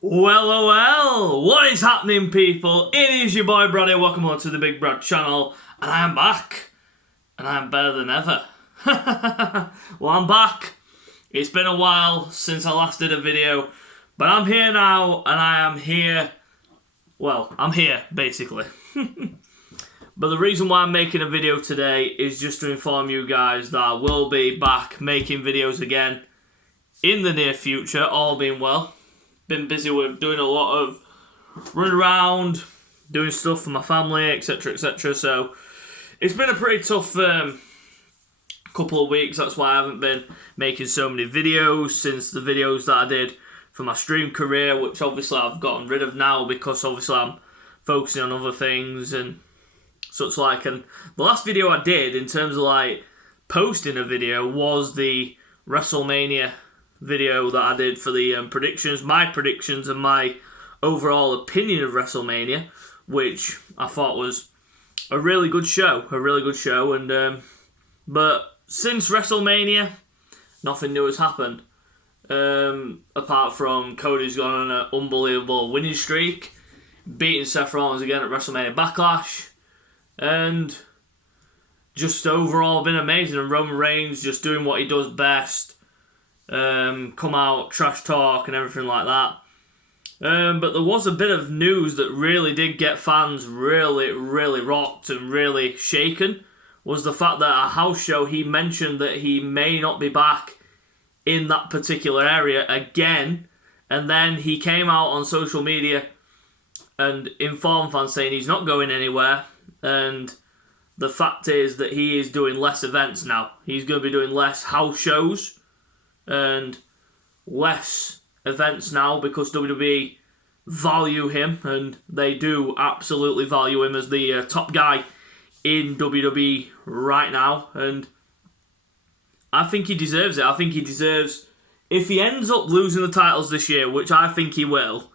Well, what is happening, people? It is your boy Brad here. Welcome on to the Big Brad channel, and I am back, and I'm better than ever. Well, I'm back. It's been a while since I last did a video, but I'm here now, and I am here. Well, I'm here, basically. But the reason why I'm making a video today is just to inform you guys that I will be back making videos again in the near future, all being well. Been busy with doing a lot of running around, doing stuff for my family, etc, etc. So it's been a pretty tough couple of weeks. That's why I haven't been making so many videos since the videos that I did for my stream career, which obviously I've gotten rid of now because obviously I'm focusing on other things and such like. And the last video I did in terms of like posting a video was the WrestleMania video that I did for the predictions, my predictions and my overall opinion of WrestleMania, which I thought was a really good show, and but since WrestleMania, nothing new has happened, apart from Cody's gone on an unbelievable winning streak, beating Seth Rollins again at WrestleMania Backlash, and just overall been amazing, and Roman Reigns just doing what he does best. Come out, trash talk and everything like that. But there was a bit of news that really did get fans really rocked and really shaken, was the fact that at a house show he mentioned that he may not be back in that particular area again, and then he came out on social media and informed fans saying he's not going anywhere, and the fact is that he is doing less events now. He's going to be doing less house shows and less events now because WWE value him, and they do absolutely value him as the top guy in WWE right now, and I think he deserves it. I think he deserves, if he ends up losing the titles this year, which I think he will,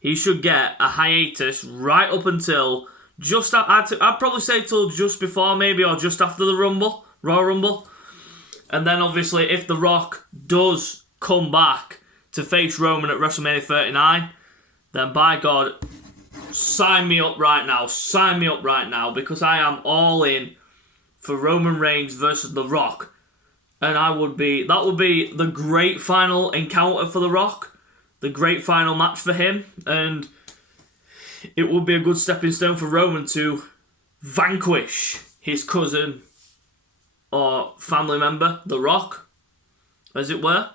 he should get a hiatus right up until just, I'd probably say till just before maybe, or just after the Rumble, Royal Rumble. And then obviously if The Rock does come back to face Roman at WrestleMania 39, then by God, sign me up right now. Sign me up right now, because I am all in for Roman Reigns versus The Rock. And that would be the great final encounter for The Rock, the great final match for him, and it would be a good stepping stone for Roman to vanquish his cousin or family member, The Rock, as it were.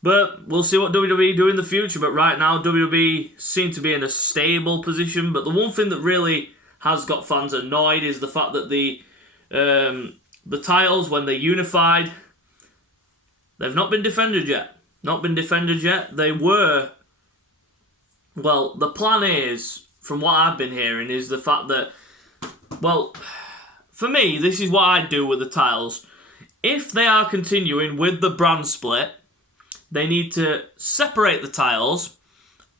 But we'll see what WWE do in the future. But right now, WWE seem to be in a stable position. But the one thing that really has got fans annoyed is the fact that the titles, when they're unified, they've not been defended yet. They were... Well, the plan is, from what I've been hearing, is the fact that... Well... For me, this is what I do with the titles. If they are continuing with the brand split, they need to separate the titles,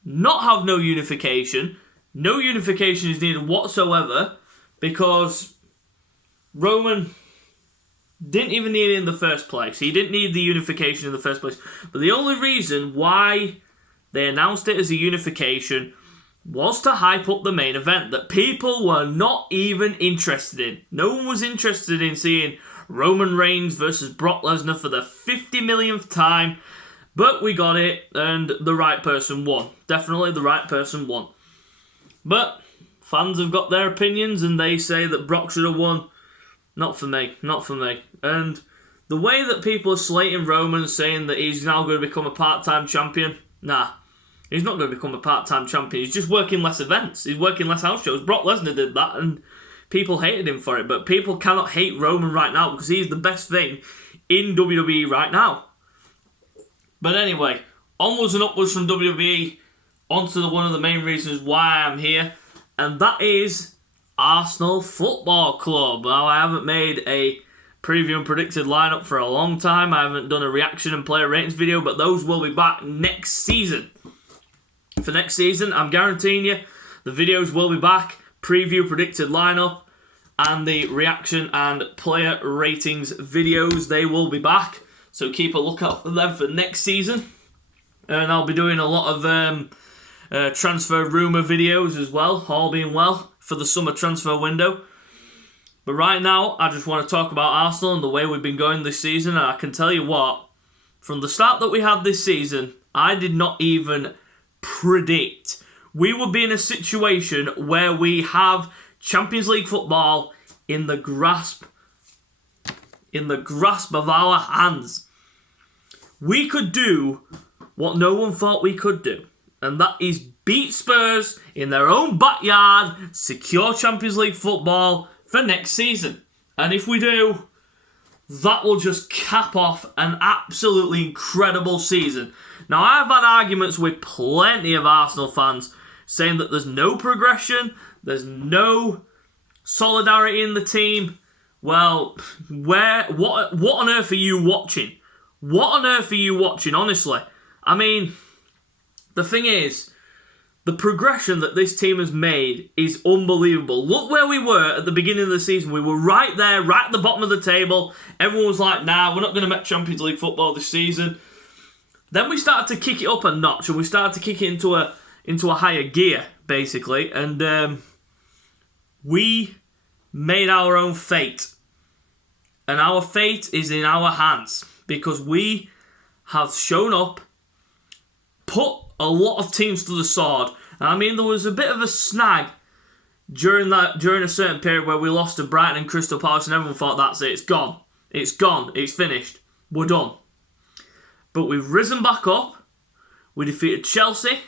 not have no unification. No unification is needed whatsoever, because Roman didn't even need it in the first place. He didn't need the unification in the first place. But the only reason why they announced it as a unification was to hype up the main event that people were not even interested in. No one was interested in seeing Roman Reigns versus Brock Lesnar for the 50 millionth time, but we got it, and the right person won. Definitely the right person won. But fans have got their opinions, and they say that Brock should have won. Not for me. And the way that people are slating Roman, saying that he's now going to become a part-time champion, nah. He's not going to become a part-time champion. He's just working less events. He's working less house shows. Brock Lesnar did that, and people hated him for it. But people cannot hate Roman right now because he's the best thing in WWE right now. But anyway, onwards and upwards from WWE, onto one of the main reasons why I'm here, and that is Arsenal Football Club. Now, I haven't made a preview and predicted lineup for a long time. I haven't done a reaction and player ratings video, but those will be back next season. For next season, I'm guaranteeing you, the videos will be back. Preview, predicted lineup, and the reaction and player ratings videos, they will be back. So keep a lookout for them for next season. And I'll be doing a lot of transfer rumour videos as well, all being well, for the summer transfer window. But right now, I just want to talk about Arsenal and the way we've been going this season. And I can tell you what, from the start that we had this season, I did not even predict we would be in a situation where we have Champions League football in the grasp of our hands. We could do what no one thought we could do, and that is beat Spurs in their own backyard, secure Champions League football for next season. And if we do, that will just cap off an absolutely incredible season. Now, I've had arguments with plenty of Arsenal fans saying that there's no progression, there's no solidarity in the team. Well, what on earth are you watching? What on earth are you watching, honestly? I mean, the thing is, the progression that this team has made is unbelievable. Look where we were at the beginning of the season. We were right there, right at the bottom of the table. Everyone was like, nah, we're not going to make Champions League football this season. Then we started to kick it up a notch, and we started to kick it into a higher gear, basically. And we made our own fate. And our fate is in our hands, because we have shown up, put a lot of teams to the sword. And I mean, there was a bit of a snag during a certain period where we lost to Brighton and Crystal Palace, and everyone thought, that's it, it's gone, it's finished, we're done. But we've risen back up. We defeated Chelsea,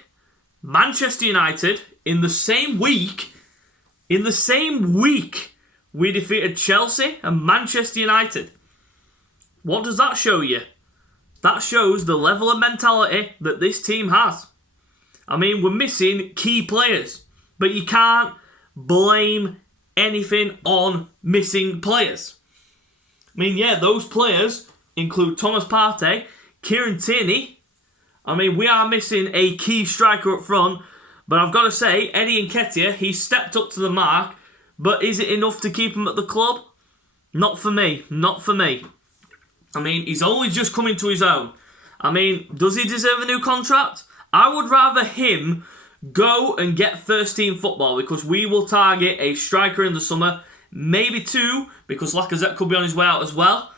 Manchester United in the same week. We defeated Chelsea and Manchester United. What does that show you? That shows the level of mentality that this team has. I mean, we're missing key players, but you can't blame anything on missing players. I mean, yeah, those players include Thomas Partey, Kieran Tierney. I mean, we are missing a key striker up front, but I've got to say, Eddie Nketiah, he stepped up to the mark, but is it enough to keep him at the club? Not for me. I mean, he's only just coming to his own. I mean, does he deserve a new contract? I would rather him go and get first team football, because we will target a striker in the summer, maybe two, because Lacazette could be on his way out as well.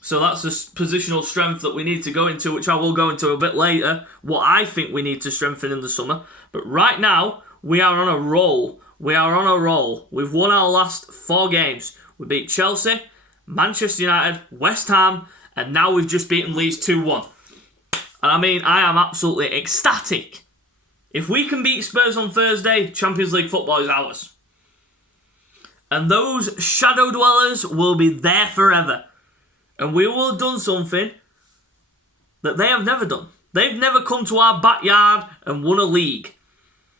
So that's a positional strength that we need to go into, which I will go into a bit later, what I think we need to strengthen in the summer. But right now, we are on a roll. We've won our last 4 games. We beat Chelsea, Manchester United, West Ham, and now we've just beaten Leeds 2-1. And I mean, I am absolutely ecstatic. If we can beat Spurs on Thursday, Champions League football is ours. And those shadow dwellers will be there forever. And we will have done something that they have never done. They've never come to our backyard and won a league.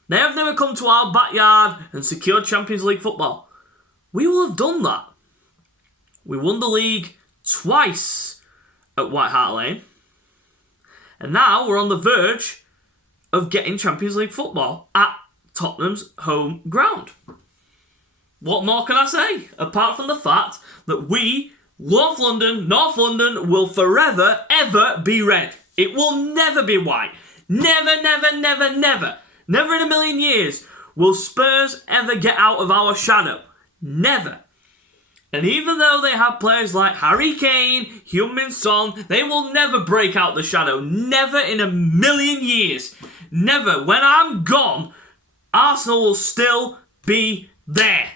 They have never come to our backyard and secured Champions League football. We will have done that. We won the league twice at White Hart Lane. And now we're on the verge of getting Champions League football at Tottenham's home ground. What more can I say? Apart from the fact that we, North London, will forever, ever be red. It will never be white. Never in a million years will Spurs ever get out of our shadow. Never. And even though they have players like Harry Kane, Heung-min Son, they will never break out the shadow. Never in a million years. Never. When I'm gone, Arsenal will still be there.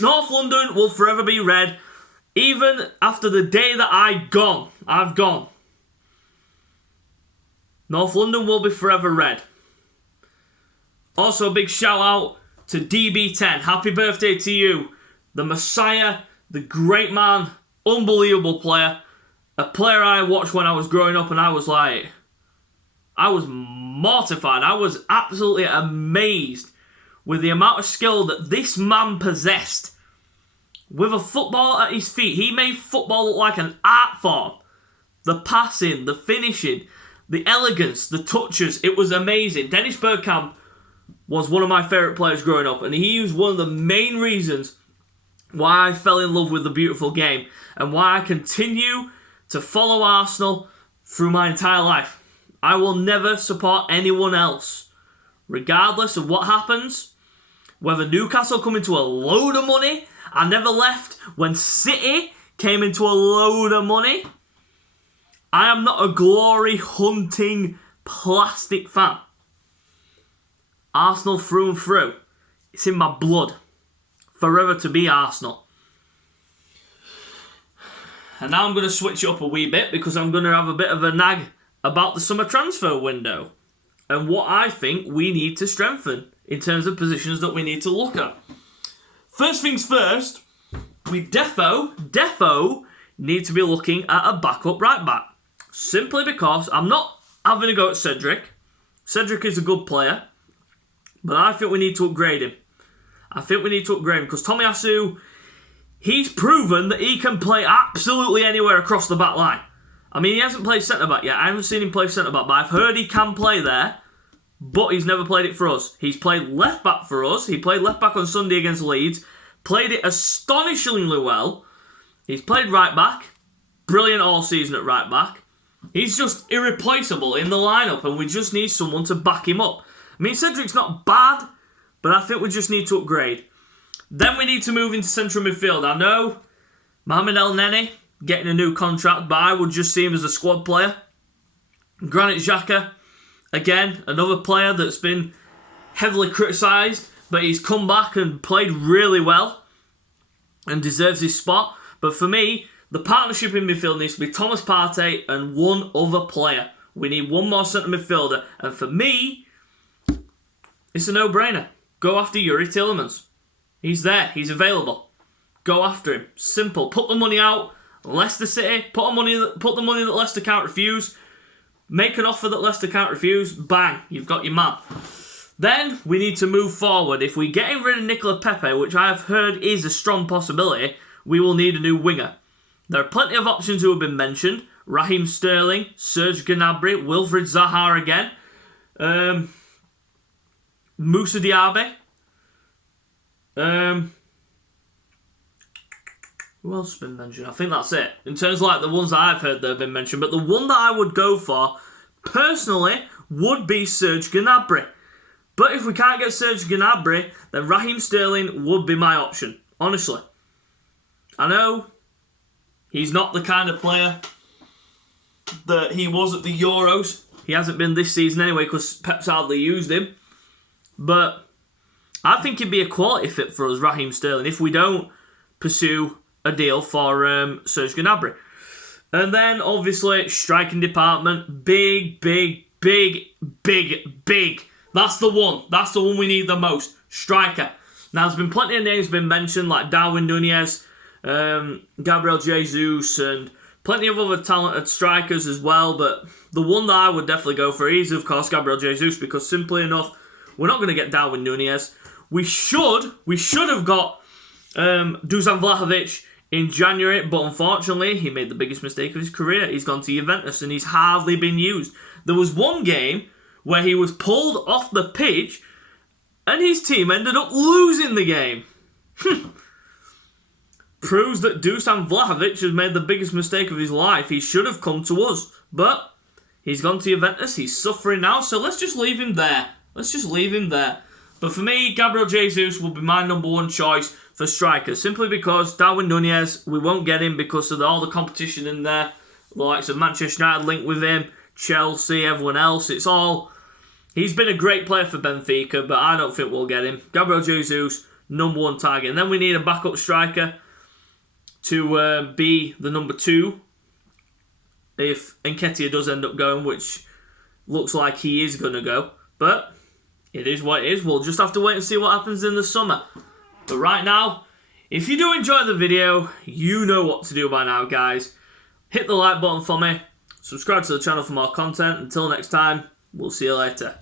North London will forever be red. Even after the day that I've gone. North London will be forever red. Also, a big shout out to DB10. Happy birthday to you. The Messiah, the great man, unbelievable player. A player I watched when I was growing up, and I was mortified. I was absolutely amazed with the amount of skill that this man possessed. With a football at his feet, he made football look like an art form. The passing, the finishing, the elegance, the touches, it was amazing. Dennis Bergkamp was one of my favourite players growing up, and he was one of the main reasons why I fell in love with the beautiful game and why I continue to follow Arsenal through my entire life. I will never support anyone else. Regardless of what happens, whether Newcastle come into a load of money, I never left when City came into a load of money. I am not a glory hunting plastic fan. Arsenal through and through. It's in my blood. Forever to be Arsenal. And now I'm going to switch it up a wee bit because I'm going to have a bit of a nag about the summer transfer window and what I think we need to strengthen in terms of positions that we need to look at. First things first, we defo need to be looking at a backup right back. Simply because I'm not having a go at Cedric. Cedric is a good player, but I think we need to upgrade him. Because Tomiyasu, he's proven that he can play absolutely anywhere across the back line. I mean, he hasn't played centre-back yet. I haven't seen him play centre-back, but I've heard he can play there, but he's never played it for us. He's played left-back for us. He played left-back on Sunday against Leeds. Played it astonishingly well. He's played right-back. Brilliant all season at right-back. He's just irreplaceable in the lineup, and we just need someone to back him up. I mean, Cedric's not bad, but I think we just need to upgrade. Then we need to move into central midfield. I know Mohamed El Neni getting a new contract, but I would just see him as a squad player. Granit Xhaka, again, another player that's been heavily criticised, but he's come back and played really well and deserves his spot. But for me, the partnership in midfield needs to be Thomas Partey and one other player. We need one more centre midfielder. And for me, it's a no-brainer. Go after Yuri Tielemans. He's there. He's available. Go after him. Simple. Put the money out. Leicester City. Put the money that Leicester can't refuse. Make an offer that Leicester can't refuse. Bang. You've got your man. Then we need to move forward. If we're getting rid of Nicola Pepe, which I have heard is a strong possibility, we will need a new winger. There are plenty of options who have been mentioned. Raheem Sterling, Serge Gnabry, Wilfried Zaha again. Moussa Diaby. Who else has been mentioned? I think that's it. In terms of like the ones that I've heard that have been mentioned. But the one that I would go for, personally, would be Serge Gnabry. But if we can't get Serge Gnabry, then Raheem Sterling would be my option. Honestly. I know he's not the kind of player that he was at the Euros. He hasn't been this season anyway because Pep's hardly used him. But I think he'd be a quality fit for us, Raheem Sterling, if we don't pursue a deal for Serge Gnabry. And then, obviously, striking department. Big. That's the one. That's the one we need the most. Striker. Now, there's been plenty of names been mentioned, like Darwin Nunez, Gabriel Jesus, and plenty of other talented strikers as well. But the one that I would definitely go for is, of course, Gabriel Jesus, because simply enough, we're not going to get Darwin Nunez. We should have got Dusan Vlahovic in January, but unfortunately, he made the biggest mistake of his career. He's gone to Juventus, and he's hardly been used. There was one game where he was pulled off the pitch, and his team ended up losing the game. Proves that Dusan Vlahovic has made the biggest mistake of his life. He should have come to us, but he's gone to Juventus. He's suffering now, so let's just leave him there. But for me, Gabriel Jesus will be my number one choice for striker, simply because Darwin Nunez, we won't get him because of all the competition in there. The likes of Manchester United linked with him, Chelsea, everyone else. He's been a great player for Benfica, but I don't think we'll get him. Gabriel Jesus, number one target. And then we need a backup striker to be the number 2 if Nketiah does end up going, which looks like he is going to go. But it is what it is. We'll just have to wait and see what happens in the summer. But right now, if you do enjoy the video, you know what to do by now, guys. Hit the like button for me. Subscribe to the channel for more content. Until next time, we'll see you later.